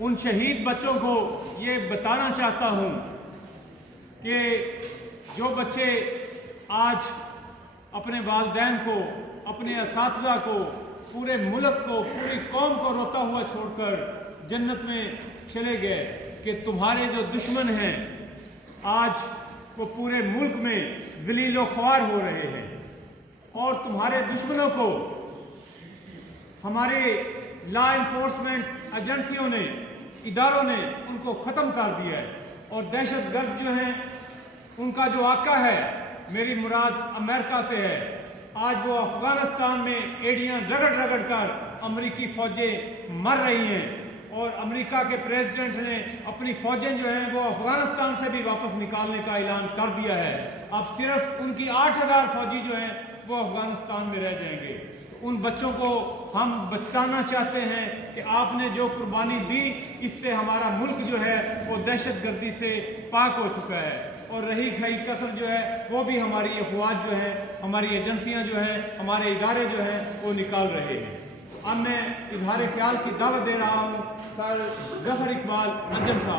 ان شہید بچوں کو یہ بتانا چاہتا ہوں کہ جو بچے آج اپنے والدین کو، اپنے اساتذہ کو، پورے ملک کو، پوری قوم کو روتا ہوا چھوڑ کر جنت میں چلے گئے، کہ تمہارے جو دشمن ہیں آج وہ پورے ملک میں ذلیل و خوار ہو رہے ہیں، اور تمہارے دشمنوں کو ہمارے لا انفورسمنٹ ایجنسیوں نے، اداروں نے ان کو ختم کر دیا ہے، اور دہشت گرد جو ہیں ان کا جو آقا ہے، میری مراد امریکہ سے ہے، آج وہ افغانستان میں ایڑیاں رگڑ رگڑ کر امریکی فوجیں مر رہی ہیں، اور امریکہ کے پریزیڈنٹ نے اپنی فوجیں جو ہیں وہ افغانستان سے بھی واپس نکالنے کا اعلان کر دیا ہے۔ اب صرف ان کی 8,000 فوجی جو ہیں وہ افغانستان میں رہ جائیں گے۔ ان بچوں کو ہم بتانا چاہتے ہیں کہ آپ نے جو قربانی دی، اس سے ہمارا ملک جو ہے وہ دہشت گردی سے پاک ہو چکا ہے، اور رہی کھئی کسر جو ہے وہ بھی ہماری افواج جو ہیں، ہماری ایجنسیاں جو ہیں، ہمارے ادارے جو ہیں وہ نکال رہے ہیں۔ اب میں اظہار خیال کی دعوت دے رہا ہوں سر ظفر اقبال انجم صاحب۔